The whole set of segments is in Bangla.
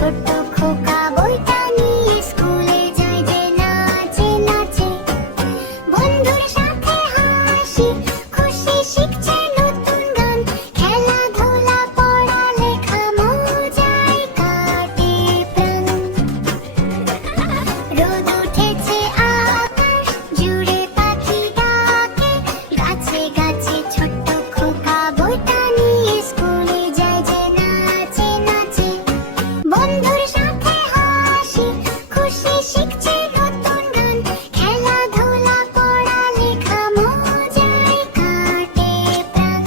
ছোট্ট খোকা বইটা নিয়ে স্কুলে যায় যে নাচে নাচে। বন্ধুর সাথে হাসি খুশি শিখছে নতুন গান, খেলাধুলা পড়ালেখা মজায় কাটে প্রাণ। রোদ উঠেছে আকাশ জুড়ে পাখি ডাকে, গাছে গাছে ছোট্ট খোকা বইটা নিয়ে স্কুলে যায় যে নাচে নাচে। বন্ধুর সাথে হাসি খুশি শিখছে নতুন গান, খেলাধুলা পড়ালেখা মজায় কাটে প্রাণ।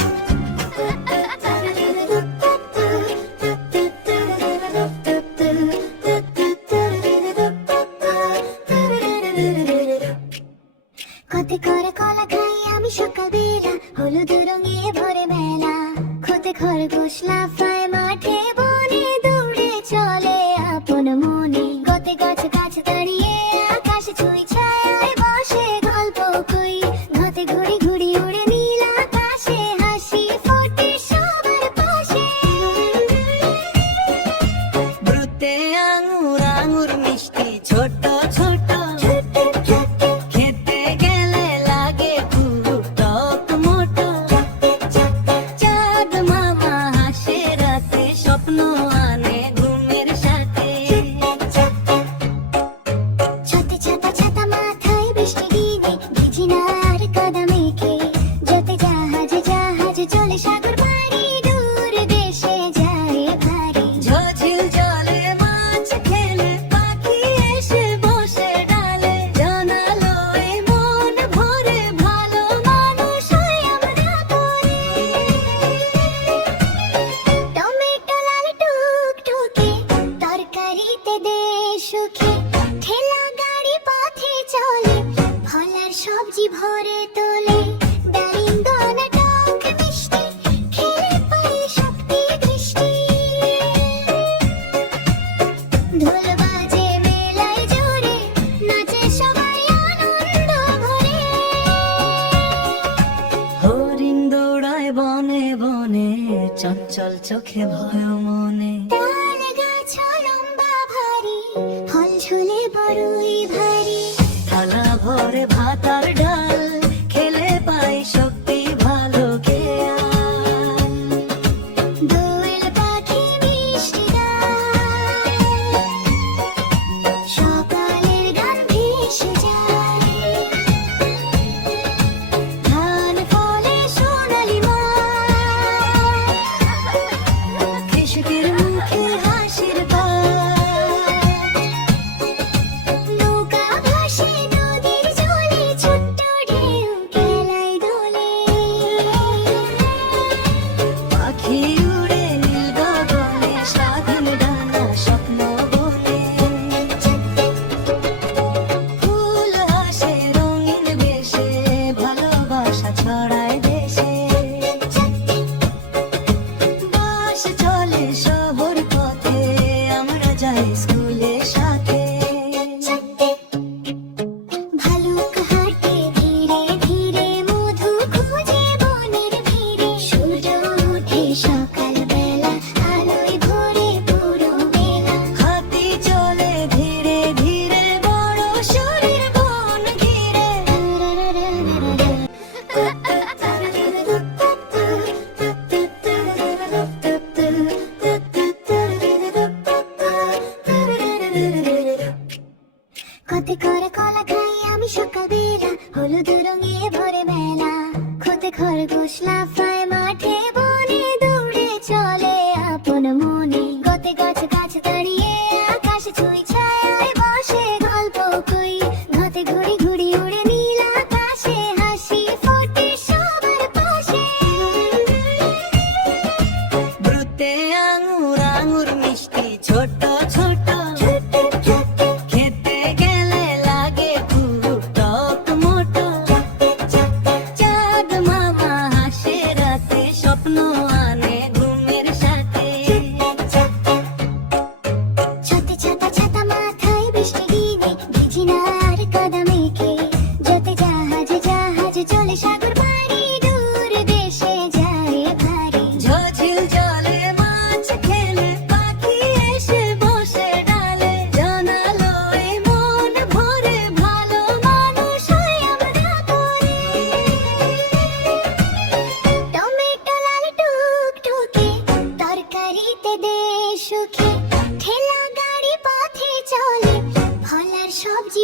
কতে করে কলা খাই আমি সকালবেলা, হলুদ রঙে ভরে মেলা। খতে খরগোশ লাফায় মাঠে বনে, দৌড়ে চলে আপন মনে। গতে গাছ গাছ দাঁড়িয়ে আকাশ ছুঁই ছায় বসে গল্প কই। ঘতে ঘুড়ি ঘুড়ি উড়ে নীল আকাশে, হাসি ফোটে সবার পাশে। ব্রুতে আঙুর আঙুর মিষ্টি ছোট ছোট, খেতে গেলে লাগে খুব টক মোটো। চাঁদ মামা হাসে রাতে, স্বপ্ন আনে ঘুমের সাথে। ছাতে ছাতা ছাতা মাথায় বৃষ্টি দিনে, ভিজি না আর কাদা মেখে। যতে জাহাজ জাহাজ চলে সাগর পাড়ি, দূর দেশে যায় ভারী। ঝঝিল জলে মাছ খেলে, পাখি এসে বসে ডালে। জানালোয় মন ভরে, ভালো মানুষ হই আমরা পরে। টমেটো লাল টুকটুকে, তরকারিতে দে সুখে। ঠেলা গাড়ি পথে চলে, ফলার সবজি ভরে তোলে। ডালিম দানা টক মিষ্টি, খেলে পাই শক্তি দৃষ্টি। ঢোল বাজে মেলায় জোরে, নাচে সবাই আনন্দ ভরে। হরিণ দৌড়ায় বনে বনে, চঞ্চল চোখে ভয় মনে। তাল গাছ লম্বা ভারী, ফল ঝুলে বড়ই ভারী। থালা ভরে ভাত আর ডাল, খেলে পাই শক্তি ভালো খেয়াল। দোয়েল পাখি মিষ্টি গায়, সকালের গান ভেসে যায়। ধান ফলে সোনালি মাঠ, কৃষকের মুখে হাসির পাত। নৌকা ভাসে নদীর জলে, ছোট্ট ঢেউ খেলায় দোলে। পাখি উড়ে নীল গগনে, স্বাধীন ডানা স্বপ্ন বনে। ফুল হাসে রঙিন বেশে, ভালোবাসা ছড়ায় দেশে। বাস চলে শহর পথে, আমরা যাই স্কুলের সাথে। ভালুক হাঁটে ধীরে ধীরে, মধু খুঁজে বনের ভিড়ে। সূর্য ওঠে সকালবেলা, আলোয় ভরে পুরো মেলা। হাতি চলে ধীরে ধীরে, বড় শরীর বন ঘিরে। কতে করে কলা খাই আমি সকালবেলা, হলুদ রঙে ভরে মেলা। খতে খরগোশ লাফায় মাঠে বনে, দৌড়ে চলে আপন মনে। গতে গাছ গাছ দাঁড়িয়ে আকাশ ছুঁই ছায় বসে গল্প কই। ঘতে ঘুড়ি ঘুড়ি উড়ে নীল আকাশে, হাসি ফোটে সবার পাশে। ব্রুতে আঙুর আঙুর মিষ্টি ছোট ছোট, খেতে গেলে লাগে খুব টক মোটো। চাঁদ মামা হাসে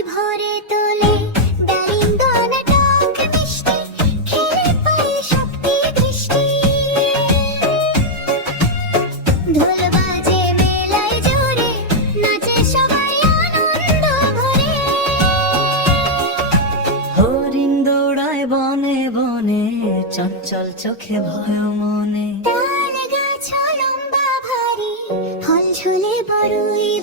ভরে তোলে ডালিম দানা টক মিষ্টি খেলে পাই শক্তি দৃষ্টি ঢোল বাজে মেলায় জোরে নাচে সবাই আনন্দ ভরে হরিণ দৌড়ায় বনে বনে চঞ্চল চোখে ভয় মনে তাল গাছ লম্বা ভারী ফল ঝুলে বড়ই